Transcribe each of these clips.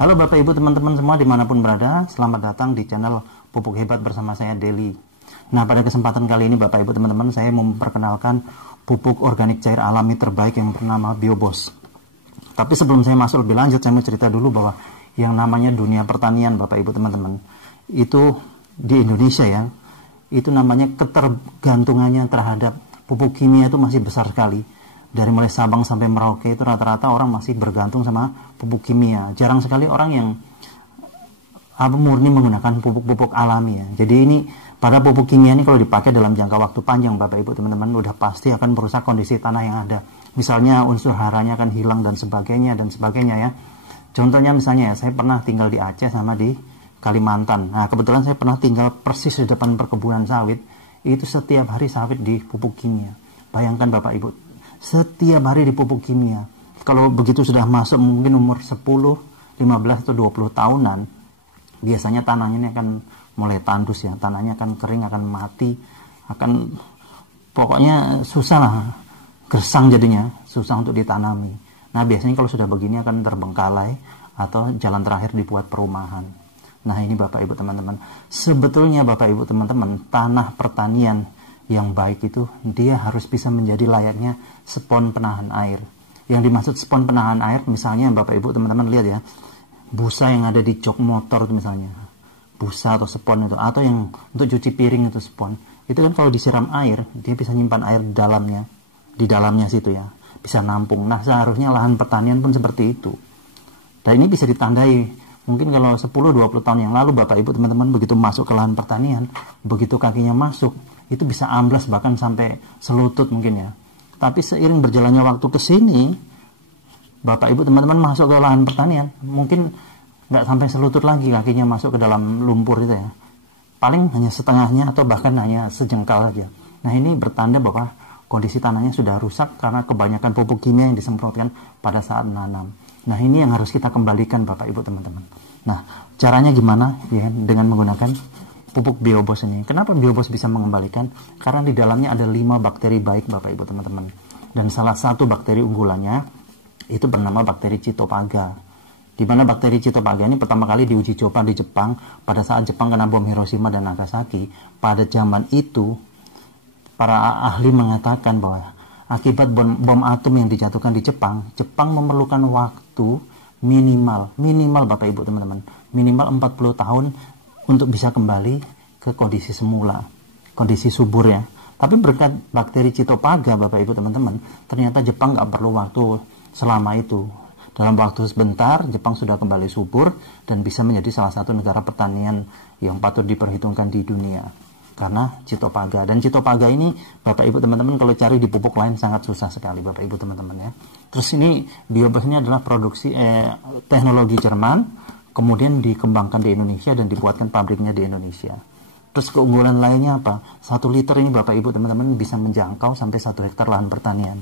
Halo Bapak Ibu teman-teman semua dimanapun berada, selamat datang di channel Pupuk Hebat bersama saya Deli. Nah, pada kesempatan kali ini Bapak Ibu teman-teman, saya memperkenalkan pupuk organik cair alami terbaik yang bernama Biobos. Tapi sebelum saya masuk lebih lanjut, saya mau cerita dulu bahwa yang namanya dunia pertanian Bapak Ibu teman-teman, itu di Indonesia ya, itu namanya ketergantungannya terhadap pupuk kimia itu masih besar sekali. Dari mulai Sabang sampai Merauke itu rata-rata orang masih bergantung sama pupuk kimia. Jarang sekali orang yang murni menggunakan pupuk-pupuk alami ya. Jadi ini pada pupuk kimia ini kalau dipakai dalam jangka waktu panjang Bapak Ibu teman-teman, udah pasti akan merusak kondisi tanah yang ada. Misalnya unsur haranya akan hilang dan sebagainya ya. Contohnya misalnya ya, saya pernah tinggal di Aceh sama di Kalimantan. Nah, kebetulan saya pernah tinggal persis di depan perkebunan sawit. Itu setiap hari sawit di pupuk kimia. Bayangkan Bapak Ibu, setiap hari di pupuk kimia. Kalau begitu sudah masuk mungkin umur 10, 15 atau 20 tahunan, biasanya tanahnya ini akan mulai tandus ya. Tanahnya akan kering, akan mati, akan pokoknya susah lah, gersang jadinya, susah untuk ditanami. Nah, biasanya kalau sudah begini akan terbengkalai atau jalan terakhir dibuat perumahan. Nah, ini Bapak Ibu teman-teman, sebetulnya Bapak Ibu teman-teman, tanah pertanian yang baik itu dia harus bisa menjadi layaknya spon penahan air. Yang dimaksud spon penahan air, misalnya Bapak Ibu teman-teman lihat ya, busa yang ada di jok motor itu misalnya, busa atau spon itu, atau yang untuk cuci piring itu spon, itu kan kalau disiram air dia bisa nyimpan air di dalamnya situ ya, bisa nampung. Nah, seharusnya lahan pertanian pun seperti itu. Dan ini bisa ditandai, mungkin kalau 10-20 tahun yang lalu Bapak Ibu teman-teman begitu masuk ke lahan pertanian, begitu kakinya masuk, itu bisa amblas bahkan sampai selutut mungkin ya. Tapi seiring berjalannya waktu ke sini, Bapak Ibu teman-teman masuk ke lahan pertanian, mungkin nggak sampai selutut lagi kakinya masuk ke dalam lumpur itu ya. Paling hanya setengahnya atau bahkan hanya sejengkal saja. Nah, ini bertanda bahwa kondisi tanahnya sudah rusak karena kebanyakan pupuk kimia yang disemprotkan pada saat menanam. Nah, ini yang harus kita kembalikan Bapak Ibu teman-teman. Nah, caranya gimana ya, dengan menggunakan pupuk Biobos ini. Kenapa Biobos bisa mengembalikan? Karena di dalamnya ada 5 bakteri baik Bapak Ibu teman-teman. Dan salah satu bakteri unggulannya itu bernama bakteri Cytophaga. Di mana bakteri Cytophaga ini pertama kali diuji coba di Jepang pada saat Jepang kena bom Hiroshima dan Nagasaki. Pada zaman itu para ahli mengatakan bahwa akibat bom atom yang dijatuhkan di Jepang memerlukan waktu minimal Bapak Ibu teman-teman, minimal 40 tahun untuk bisa kembali ke kondisi semula, kondisi subur ya. Tapi berkat bakteri Cytophaga Bapak Ibu teman-teman, ternyata Jepang nggak perlu waktu selama itu. Dalam waktu sebentar Jepang sudah kembali subur dan bisa menjadi salah satu negara pertanian yang patut diperhitungkan di dunia karena Cytophaga. Dan Cytophaga ini Bapak Ibu teman-teman kalau cari di pupuk lain sangat susah sekali Bapak Ibu teman-teman ya. Terus ini Biobos ini adalah produksi teknologi Jerman, kemudian dikembangkan di Indonesia dan dibuatkan pabriknya di Indonesia. Terus keunggulan lainnya apa? 1 liter ini Bapak Ibu teman-teman bisa menjangkau sampai 1 hektar lahan pertanian.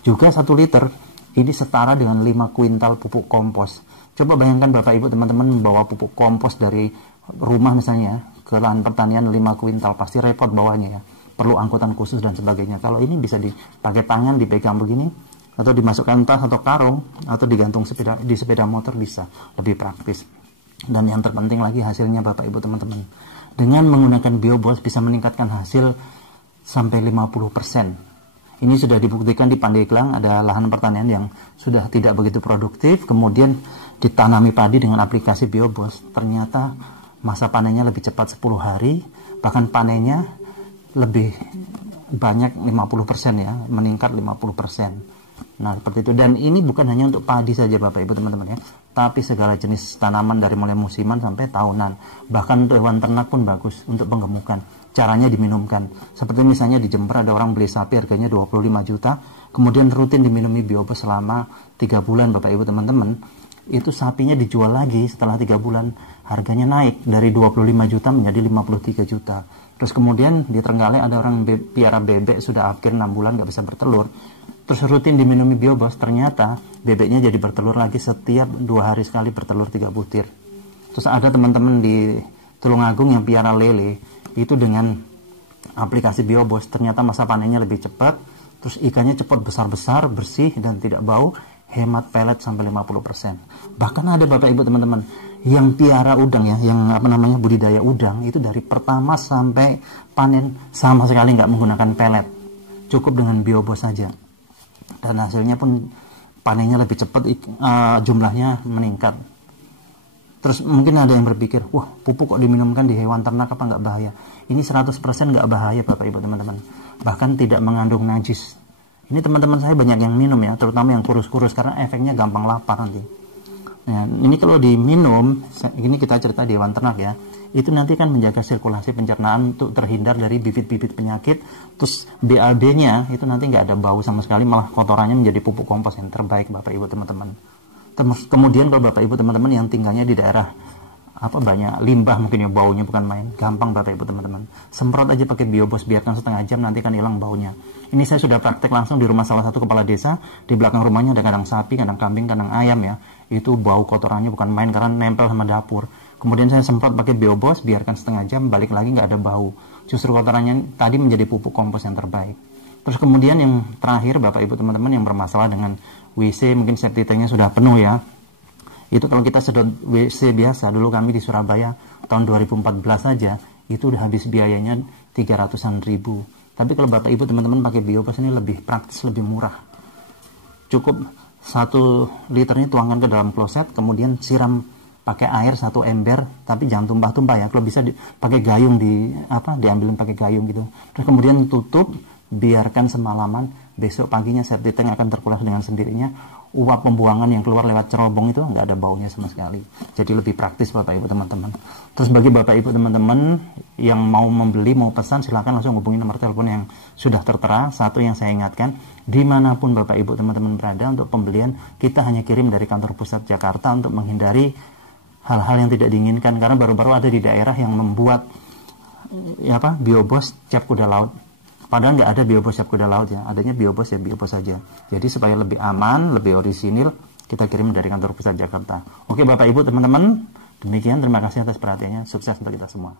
Juga 1 liter ini setara dengan 5 kuintal pupuk kompos. Coba bayangkan Bapak Ibu teman-teman membawa pupuk kompos dari rumah misalnya ke lahan pertanian 5 kuintal, pasti repot bawahnya ya. Perlu angkutan khusus dan sebagainya. Kalau ini bisa dipakai tangan, dipegang begini, atau dimasukkan tas atau karung, atau digantung di sepeda motor, bisa lebih praktis. Dan yang terpenting lagi hasilnya Bapak Ibu teman-teman, dengan menggunakan Biobos bisa meningkatkan hasil sampai 50%. Ini sudah dibuktikan di Pandeglang, ada lahan pertanian yang sudah tidak begitu produktif, kemudian ditanami padi dengan aplikasi Biobos, ternyata masa panennya lebih cepat 10 hari, bahkan panennya lebih banyak 50% ya, meningkat 50%. Nah, seperti itu. Dan ini bukan hanya untuk padi saja Bapak Ibu teman-teman ya, tapi segala jenis tanaman dari mulai musiman sampai tahunan. Bahkan untuk hewan ternak pun bagus untuk penggemukan. Caranya diminumkan. Seperti misalnya di Jember ada orang beli sapi harganya 25 juta, kemudian rutin diminumi Biobos selama 3 bulan Bapak Ibu teman-teman. Itu sapinya dijual lagi setelah 3 bulan, harganya naik dari 25 juta menjadi 53 juta. Terus kemudian di Trenggalek ada orang piara bebek sudah akhir 6 bulan nggak bisa bertelur. Terus rutin diminumi Biobos, ternyata bebeknya jadi bertelur lagi setiap 2 hari sekali, bertelur 3 butir. Terus ada teman-teman di Tulungagung yang piara lele, itu dengan aplikasi Biobos ternyata masa panennya lebih cepat, terus ikannya cepat besar-besar, bersih dan tidak bau. hemat pelet sampai 50%. Bahkan ada Bapak Ibu teman-teman yang piara udang ya, yang budidaya udang itu dari pertama sampai panen sama sekali nggak menggunakan pelet, cukup dengan biobos saja, dan hasilnya pun panennya lebih cepat, jumlahnya meningkat. Terus mungkin ada yang berpikir, wah pupuk kok diminumkan di hewan ternak, apa nggak bahaya? Ini 100% nggak bahaya Bapak Ibu teman-teman, bahkan tidak mengandung najis. Ini teman-teman saya banyak yang minum ya, terutama yang kurus-kurus, karena efeknya gampang lapar nanti. Nah, ini kalau diminum, ini kita cerita di hewan ternak ya, itu nanti kan menjaga sirkulasi pencernaan untuk terhindar dari bibit-bibit penyakit. Terus BAB-nya itu nanti nggak ada bau sama sekali, malah kotorannya menjadi pupuk kompos yang terbaik Bapak Ibu teman-teman. Kemudian kalau Bapak Ibu teman-teman yang tinggalnya di daerah banyak limbah, mungkin ya baunya bukan main, gampang Bapak Ibu teman-teman, semprot aja pakai biobos, biarkan setengah jam, nanti kan hilang baunya. Ini saya sudah praktek langsung di rumah salah satu kepala desa. Di belakang rumahnya ada kandang sapi, kandang kambing, kandang ayam ya, itu bau kotorannya bukan main karena nempel sama dapur. Kemudian saya semprot pakai biobos, biarkan setengah jam, balik lagi nggak ada bau, justru kotorannya tadi menjadi pupuk kompos yang terbaik. Terus kemudian yang terakhir Bapak Ibu teman-teman yang bermasalah dengan WC, mungkin septic tanknya sudah penuh ya, itu kalau kita sedot WC biasa, dulu kami di Surabaya tahun 2014 saja itu udah habis biayanya 300-an ribu. Tapi kalau Bapak Ibu teman-teman pakai biobos ini lebih praktis, lebih murah. Cukup 1 liternya tuangkan ke dalam kloset, kemudian siram pakai air 1 ember, tapi jangan tumpah-tumpah ya. Kalau bisa pakai gayung, diambilin pakai gayung gitu. Terus kemudian tutup, biarkan semalaman, besok paginya septic tank akan terkulas dengan sendirinya. Uap pembuangan yang keluar lewat cerobong itu nggak ada baunya sama sekali. Jadi lebih praktis Bapak Ibu teman-teman. Terus bagi Bapak Ibu teman-teman yang mau membeli, mau pesan, silakan langsung hubungi nomor telepon yang sudah tertera. Satu yang saya ingatkan, dimanapun Bapak Ibu teman-teman berada, untuk pembelian kita hanya kirim dari kantor pusat Jakarta untuk menghindari hal-hal yang tidak diinginkan. Karena baru-baru ada di daerah yang membuat biobos cap kuda laut. Padahal nggak ada biobos cap kuda laut ya, adanya biobos ya biobos saja. Jadi supaya lebih aman, lebih orisinil, kita kirim dari kantor pusat Jakarta. Oke Bapak Ibu teman-teman, demikian, terima kasih atas perhatiannya, sukses untuk kita semua.